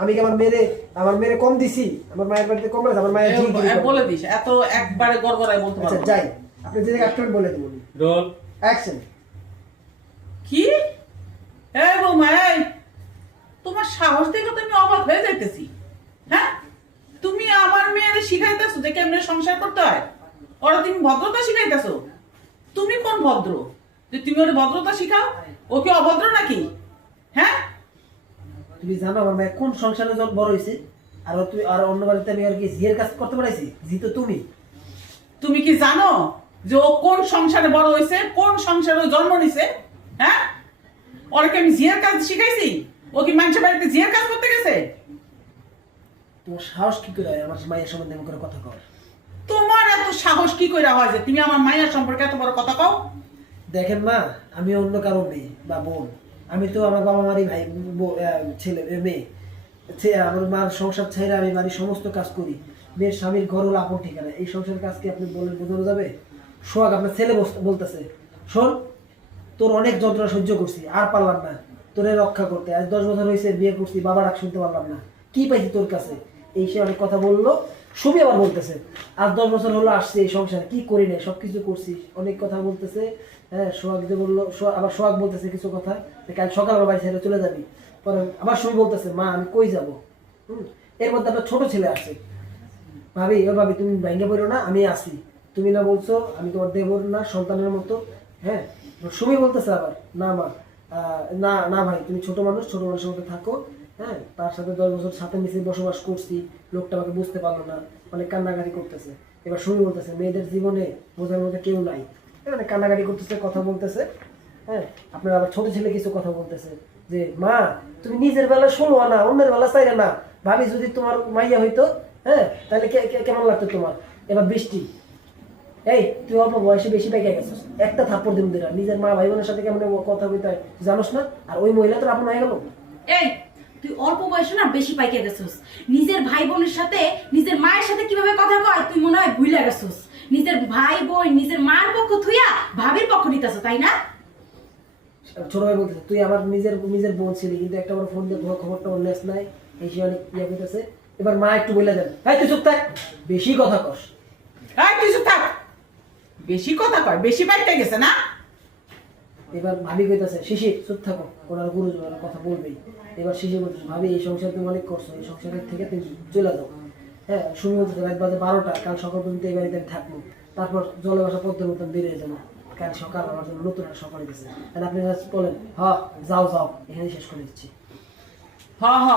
আমি কি আমার মেরে কম দিছি? আমার মায়ের বাড়িতে কম আছে? আমার মায়ের জি বলে দিস, এত একবারে গড়গড়ায় বলতে আচ্ছা পারবো। যাই, আপনি যে কাটবেন বলে দিবেন। Roll action. কি এই বৌমা, এই তোমার সাহস দেখে তো আমি অবাক হয়ে যাইতেছি। হ্যাঁ, তুমি আমার মেয়েরে শিখাইতেছো যে কেমনে সংসার করতে হয়, ওরা তুমি ভদ্রতা শিখাইতেছো। তুমি কোন ভদ্র যে তুমি ওর ভদ্রতা শিখাও? ও কি অভদ্র নাকি? হ্যাঁ, তুমি জানো আমার মায়ের কোন সংসারে যখন বড় হয়েছে? আর তুই আর অন্য বাড়িতে আমি আর কি জিয়ের কাজ করতে পারাইছি? জি তো তুমি। তুমি কি জানো যে ও কোন সংসারে বড় হয়েছে, কোন সংসারে ও জন্ম নিছে? হ্যাঁ, ওরকে আমি জিয়ার কাজ শিখাইছি? ও কি মানুষের বাড়িতে জিয়ার কাজ করতে গেছে? তোমার সাহস কি করে হয় আমার মায়ের সম্বন্ধে এমন করে কথা কর? তোমার এত সাহস কি করে হয় যে তুমি আমার মায়ের সম্পর্কে এত বড় কথা কও? দেখেন মা, আমি অন্য কারো মেয়ে বা বোন। আমি তো আমার বাবা মারই ভাই, ছেলে মেয়ে। আমার মার সংসার ছেড়ে আমি বাড়ির সমস্ত কাজ করি। মেয়ের স্বামীর ঘর হলো আপন ঠিকানা। এই সংসারের কাজ কি আপনি বলে বোঝানো যাবে? সোহাগ আপনার ছেলে বলতেছে, শোন, তোর অনেক যন্ত্রণা সহ্য করছি, আর পারলাম না তোরে রক্ষা করতে। আজ 10 বছর হয়েছে বিয়ে করছি, বাবা ডাক শুনতে পারলাম না, কি পাইছি তোর কাছে? এই সে অনেক কথা বললো। সুমি আবার বলতেছে, আজ 10 বছর হলো আসছে এই সংসারে, কি করি নাই, সবকিছু করছি, অনেক কথা বলতেছে। হ্যাঁ, সোহাগ যে বললো, আবার সোহাগ বলতেছে কিছু কথা, কাল সকাল বাড়ি ছেড়ে চলে যাবি। পরে আবার সুমি বলতেছে, মা আমি কই যাবো? এর মধ্যে আপনার ছোট ছেলে আসছে। ভাবি, ও ভাবি তুমি ভেঙে পড়ো না, আমি আসি। তুমি না বলছো আমি তোমার দেবর না, সন্তানের মতো। হ্যাঁ, সুমি বলতেছে আবার, না মা, না না ভাই, তুমি ছোট মানুষ, ছোট মানুষের মতো থাকো। হ্যাঁ, তার সাথে 10 বছর সাথে মিশে বসবাস করছি, লোকটা আমাকে বুঝতে পারলো না, অনেক কান্নাকাটি করতেছে। এবার সুমি বলতেছে, মেয়েদের জীবনে বোঝার মতো কেউ নাই। মানে কান্নাকাটি করতেছে, কথা বলতেছে। হ্যাঁ, আপনার আবার ছোট ছেলে কিছু কথা বলতেছে যে, মা তুমি নিজের বেলা শোনো না, অন্যের বেলা চাইলে না। ভাবি যদি তোমার মাইয়া হইতো, হ্যাঁ, তাহলে কেমন লাগতো তোমার? এবার বৃষ্টি, এই তুই অল্প বয়সে বেশি পেকে গেছিস, একটা থাপ্পড় দিন দিরা। নিজের মা ভাই বোনের সাথে কেমন কথা বলতে হয় জানোস না? আর ওই মহিলা তোর আপন হয়ে গেল। এই তুই অল্প বয়সে না বেশি পাইকে গেছিস। নিজের ভাই বোনের সাথে, নিজের মায়ের সাথে কিভাবে কথা কয় তুই মনে হয় ভুলে গেছিস। নিজের ভাই বোন, নিজের মার পক্ষ থুইয়া ভাবির পক্ষ নিতেছ, তাই না? ছোট ভাই বলতেছে, তুই আমার নিজের বোন ছিলি, কিন্তু একটা বড় ফোন দিয়ে তোমার খবরটা নেস নাই, এই সে অনেক ইয়ে করতেছে। এবার মা একটু বলে দেন, হ্যাঁ তুই চুপ থাক, বেশি কথা কস। এই কিছু থাক, বেশি কথা কয়, বেশি বাইতে গেছে না? এবার ভাবি কইতাছে, শিশির চুপ থাকো, ওনার গুরুজন ওনার কথা বলবেই। এবার শিশির বলতেছে, ভাবি এই সংসার তুমি অনেক করছো, এই সংসারের থেকে তুমি চলে যাও। হ্যাঁ, শুনে বলতেছে, রাত বাজে 12টা, কাল সকাল পর্যন্ত এই বাড়িতে আমি থাকবো, তারপর জলে বাসা পদ্মের মতন বেরিয়ে যাবো। কাল সকাল আমার জন্য নতুন একটা সকালে গেছে। আর আপনি বলেন, হ্যাঁ যাও যাও, এখানে শেষ করে দিচ্ছি। হ হ,